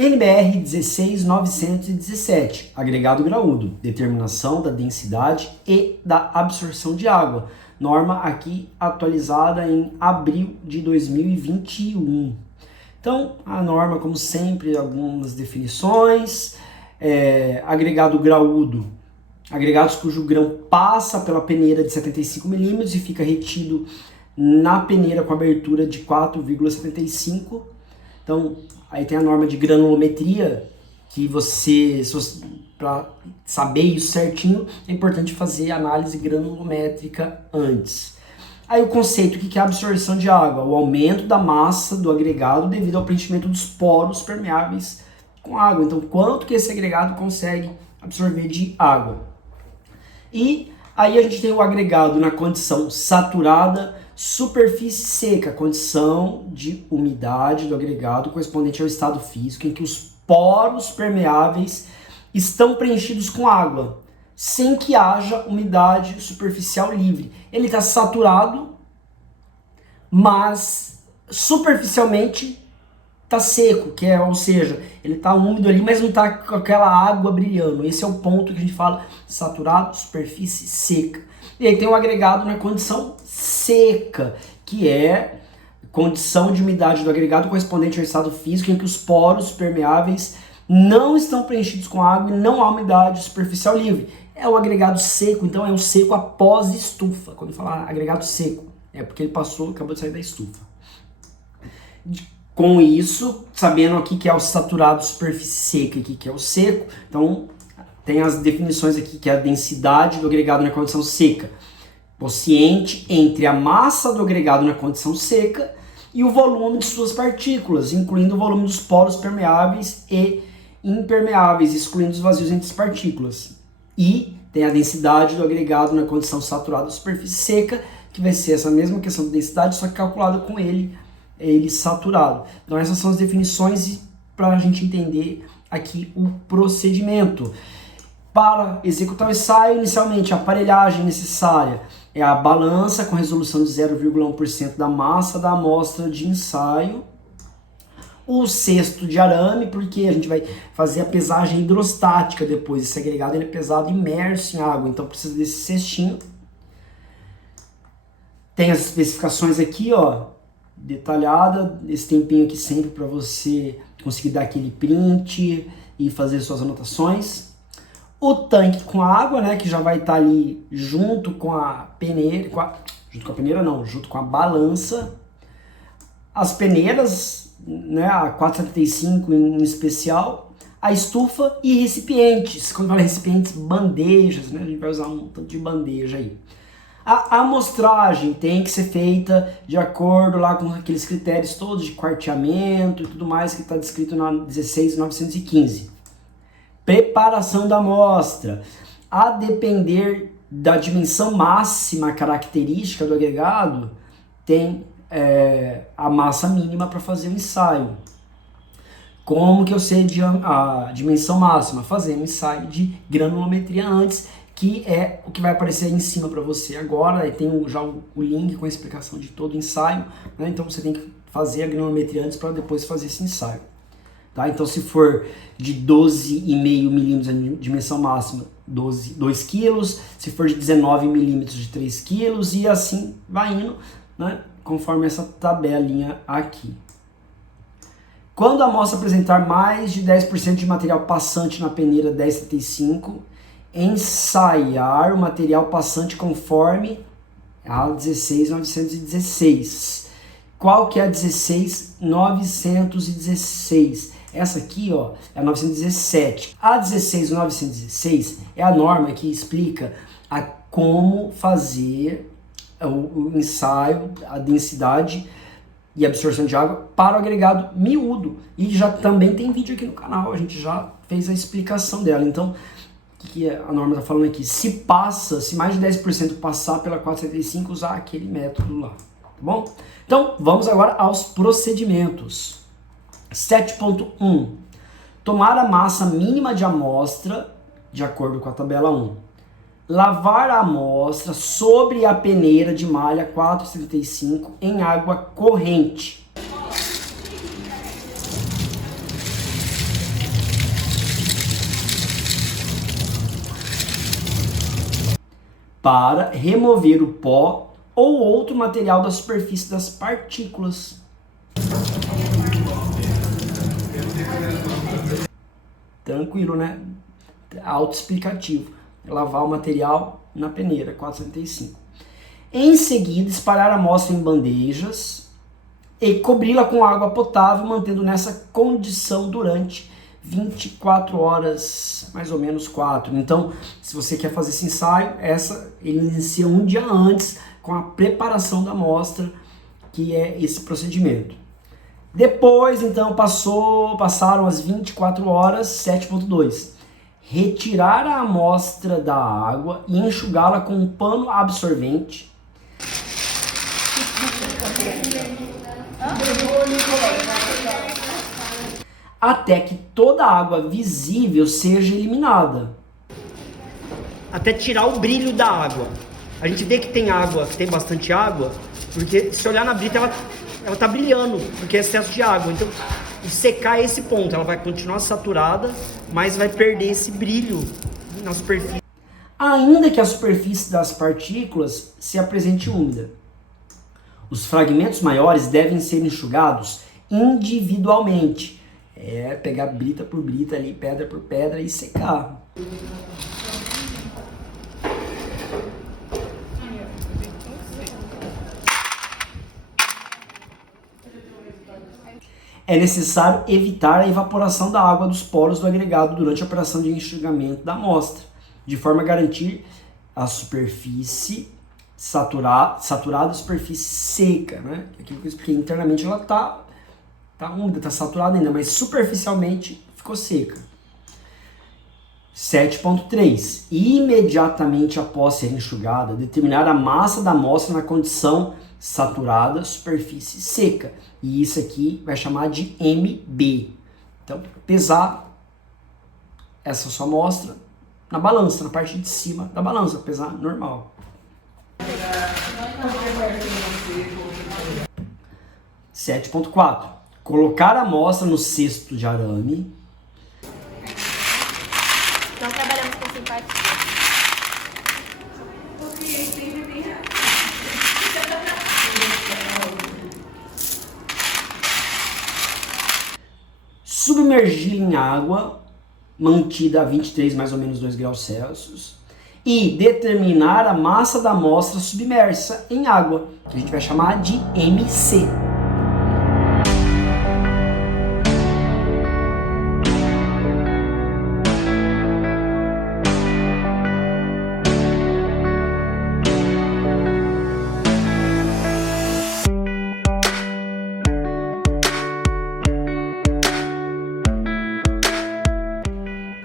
NBR 16917, agregado graúdo, determinação da densidade e da absorção de água. Norma aqui atualizada em abril de 2021. Então, a norma, como sempre, algumas definições. Agregado graúdo, agregados cujo grão passa pela peneira de 75 mm e fica retido na peneira com abertura de 4,75. Então, aí tem a norma de granulometria, que para saber isso certinho, é importante fazer análise granulométrica antes. Aí o conceito, o que é a absorção de água? O aumento da massa do agregado devido ao preenchimento dos poros permeáveis com água. Então, quanto que esse agregado consegue absorver de água? E aí a gente tem o agregado na condição saturada, superfície seca, condição de umidade do agregado correspondente ao estado físico em que os poros permeáveis estão preenchidos com água, sem que haja umidade superficial livre. Ele está saturado, mas superficialmente está seco, ou seja, ele está úmido ali, mas não está com aquela água brilhando. Esse é o ponto que a gente fala, saturado, superfície seca. E aí tem o agregado na condição seca, que é condição de umidade do agregado correspondente ao estado físico em que os poros permeáveis não estão preenchidos com água e não há umidade superficial livre. É o agregado seco, então é um seco após estufa. Quando falar agregado seco, é porque ele acabou de sair da estufa. Com isso, sabendo aqui que é o saturado, superfície seca, aqui que é o seco, então tem as definições aqui, que é a densidade do agregado na condição seca, quociente entre a massa do agregado na condição seca e o volume de suas partículas, incluindo o volume dos poros permeáveis e impermeáveis, excluindo os vazios entre as partículas. E tem a densidade do agregado na condição saturada, superfície seca, que vai ser essa mesma questão de densidade, só que calculada com ele saturado. Então essas são as definições para a gente entender aqui o procedimento. Para executar o ensaio, inicialmente a aparelhagem necessária é a balança com resolução de 0,1% da massa da amostra de ensaio, o cesto de arame, porque a gente vai fazer a pesagem hidrostática depois. Esse agregado ele é pesado imerso em água, então precisa desse cestinho. Tem as especificações aqui, ó, detalhada, esse tempinho aqui sempre para você conseguir dar aquele print e fazer suas anotações. O tanque com água, né, que já vai estar ali junto com a peneira, junto com a balança. As peneiras, né, a 475 em especial, a estufa e recipientes. Quando fala recipientes, bandejas, né, a gente vai usar um tanto de bandeja aí. A amostragem tem que ser feita de acordo lá com aqueles critérios todos de quarteamento e tudo mais que está descrito na 16915. Preparação da amostra. A depender da dimensão máxima característica do agregado, tem a massa mínima para fazer o ensaio. Como que eu sei a dimensão máxima? Fazendo ensaio de granulometria antes, que é o que vai aparecer aí em cima para você agora. Aí tem já o link com a explicação de todo o ensaio, né? Então você tem que fazer a granulometria antes para depois fazer esse ensaio. Tá? Então se for de 12,5 milímetros a dimensão máxima, 2 kg, se for de 19 milímetros de 3 kg e assim vai indo, né? Conforme essa tabelinha aqui. Quando a amostra apresentar mais de 10% de material passante na peneira 1075, ensaiar o material passante conforme a 16916. Qual que é a 16916? Essa aqui, ó, é a 917. A 16916 é a norma que explica como fazer o ensaio, a densidade e absorção de água para o agregado miúdo. E já também tem vídeo aqui no canal, a gente já fez a explicação dela. Então, o que a norma está falando aqui? Se mais de 10% passar pela 475, usar aquele método lá, tá bom? Então, vamos agora aos procedimentos. 7.1. Tomar a massa mínima de amostra, de acordo com a tabela 1. Lavar a amostra sobre a peneira de malha 475 em água corrente. para remover o pó ou outro material da superfície das partículas. Tranquilo, né? Autoexplicativo. Lavar o material na peneira, 475. Em seguida, espalhar a amostra em bandejas e cobri-la com água potável, mantendo nessa condição durante 24 horas, mais ou menos 4. Então, se você quer fazer esse ensaio, ele inicia um dia antes com a preparação da amostra, que é esse procedimento. Depois, então, passaram as 24 horas, 7.2. Retirar a amostra da água e enxugá-la com um pano absorvente. Até que toda a água visível seja eliminada. Até tirar o brilho da água. A gente vê que tem água, que tem bastante água, porque se olhar na brita ela tá brilhando, porque é excesso de água. Então, secar esse ponto, ela vai continuar saturada, mas vai perder esse brilho na superfície. Ainda que a superfície das partículas se apresente úmida. Os fragmentos maiores devem ser enxugados individualmente. Pegar brita por brita ali, pedra por pedra e secar. É necessário evitar a evaporação da água dos poros do agregado durante a operação de enxugamento da amostra, de forma a garantir a superfície saturada e superfície seca, né? Aquilo que eu expliquei, internamente ela tá úmida, está saturada ainda, mas superficialmente ficou seca. 7.3. Imediatamente após ser enxugada, determinar a massa da amostra na condição saturada, superfície seca. E isso aqui vai chamar de MB. Então, pesar essa sua amostra na balança, na parte de cima da balança, pesar normal. 7.4. Colocar a amostra no cesto de arame. Não trabalhamos com simpatia. Submergir em água, mantida a 23, mais ou menos 2 graus Celsius. E determinar a massa da amostra submersa em água, que a gente vai chamar de MC.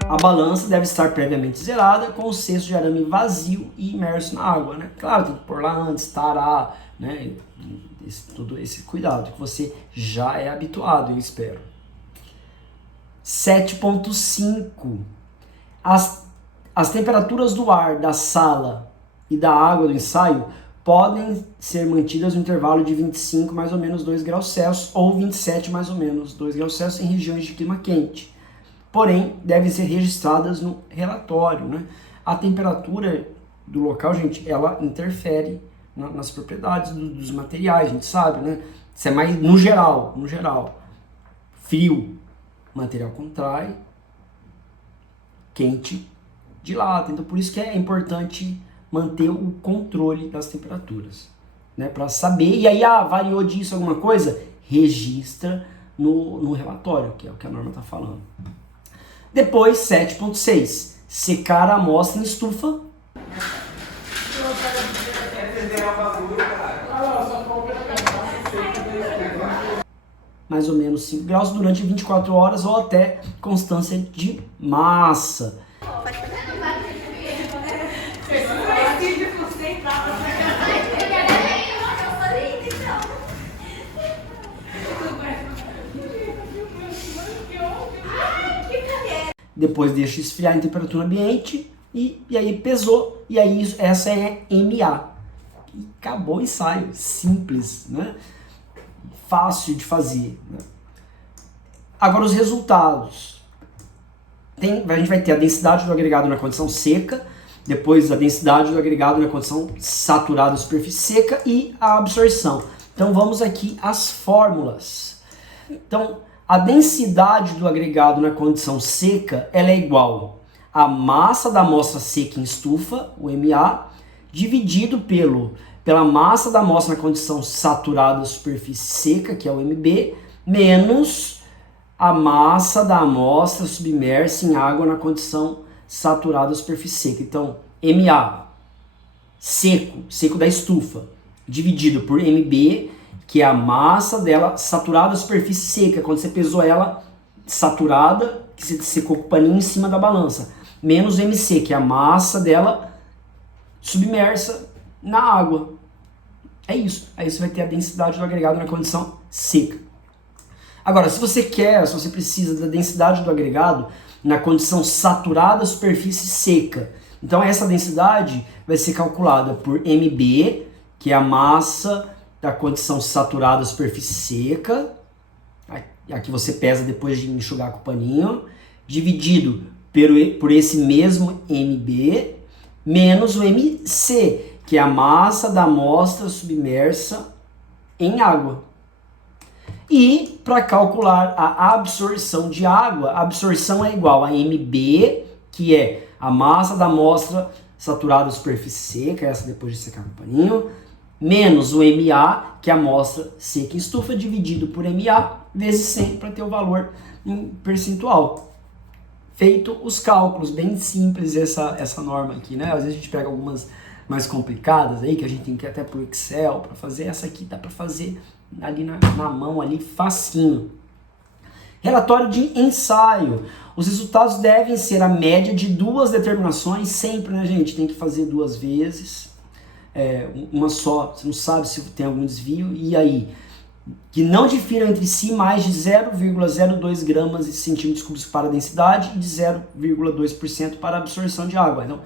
A balança deve estar previamente zerada com o cesto de arame vazio e imerso na água, né? Claro, tem que pôr lá antes, tarar, né? Todo esse cuidado que você já é habituado, eu espero. 7.5. As temperaturas do ar da sala e da água do ensaio podem ser mantidas no intervalo de 25 mais ou menos 2 graus Celsius ou 27 mais ou menos 2 graus Celsius em regiões de clima quente. Porém, devem ser registradas no relatório, né? A temperatura do local, gente, ela interfere nas propriedades dos materiais, a gente sabe, né? Isso é mais no geral. Frio, o material contrai, quente, dilata. Então, por isso que é importante manter o controle das temperaturas, né? Para saber, e aí, variou disso alguma coisa? Registra no relatório, que é o que a norma está falando. Depois, 7.6. Secar a amostra em estufa. Mais ou menos 5 graus durante 24 horas ou até constância de massa. Depois deixa esfriar em temperatura ambiente e aí pesou. E aí essa é MA. E acabou o ensaio. Simples, né? Fácil de fazer. Né? Agora os resultados. A gente vai ter a densidade do agregado na condição seca Depois a densidade do agregado na condição saturada, superfície seca e a absorção. Então vamos aqui às fórmulas. Então a densidade do agregado na condição seca ela é igual à massa da amostra seca em estufa, o MA, dividido pela massa da amostra na condição saturada, superfície seca, que é o MB, menos a massa da amostra submersa em água na condição saturada, superfície seca. Então, MA, seco da estufa, dividido por MB, que é a massa dela saturada, superfície seca, quando você pesou ela saturada, que você secou com o paninho em cima da balança, menos MC, que é a massa dela submersa na água. É isso. Aí você vai ter a densidade do agregado na condição seca. Agora, se você precisa da densidade do agregado na condição saturada, superfície seca, então essa densidade vai ser calculada por MB, que é a massa da condição saturada, superfície seca, aqui você pesa depois de enxugar com o paninho, dividido por esse mesmo MB, menos o MC, que é a massa da amostra submersa em água. E para calcular a absorção de água, a absorção é igual a MB, que é a massa da amostra saturada superfície seca, essa depois de secar com o paninho, menos o MA, que é a amostra seca em estufa, dividido por MA, vezes 100 para ter o valor em percentual. Feito os cálculos, bem simples essa norma aqui, né? Às vezes a gente pega algumas mais complicadas aí, que a gente tem que ir até pro Excel para fazer. Essa aqui dá para fazer ali na mão, ali facinho. Relatório de ensaio. Os resultados devem ser a média de duas determinações, sempre, né, gente? Tem que fazer duas vezes. Uma só, você não sabe se tem algum desvio. E aí? Que não difiram entre si mais de 0,02 gramas e centímetros cúbicos para a densidade e de 0,2% para a absorção de água. Então,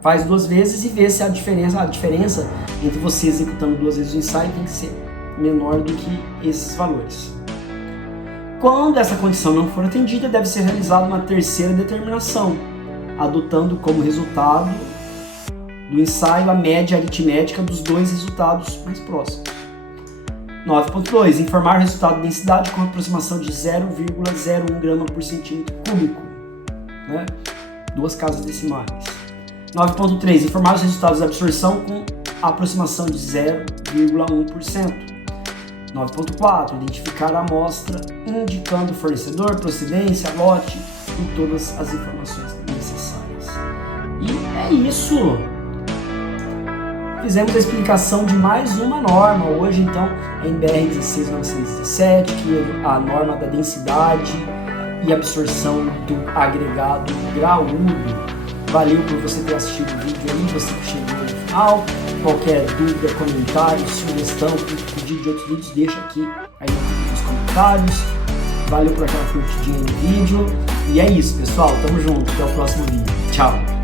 faz duas vezes e vê se a diferença entre você executando duas vezes o ensaio tem que ser menor do que esses valores. Quando essa condição não for atendida, deve ser realizada uma terceira determinação, adotando como resultado do ensaio a média aritmética dos dois resultados mais próximos. 9.2. Informar o resultado de densidade com aproximação de 0,01 grama por centímetro cúbico. Né? Duas casas decimais. 9.3. Informar os resultados da absorção com aproximação de 0,1%. 9.4. Identificar a amostra indicando fornecedor, procedência, lote e todas as informações necessárias. E é isso! Fizemos a explicação de mais uma norma hoje, então, a NBR 16917, que é a norma da densidade e absorção do agregado graúdo. Valeu por você ter assistido o vídeo aí, você que chegou no final. Qualquer dúvida, comentário, sugestão, pedido de outros vídeos, deixa aqui aí nos comentários. Valeu por aquela curtidinha no vídeo. E é isso, pessoal. Tamo junto. Até o próximo vídeo. Tchau!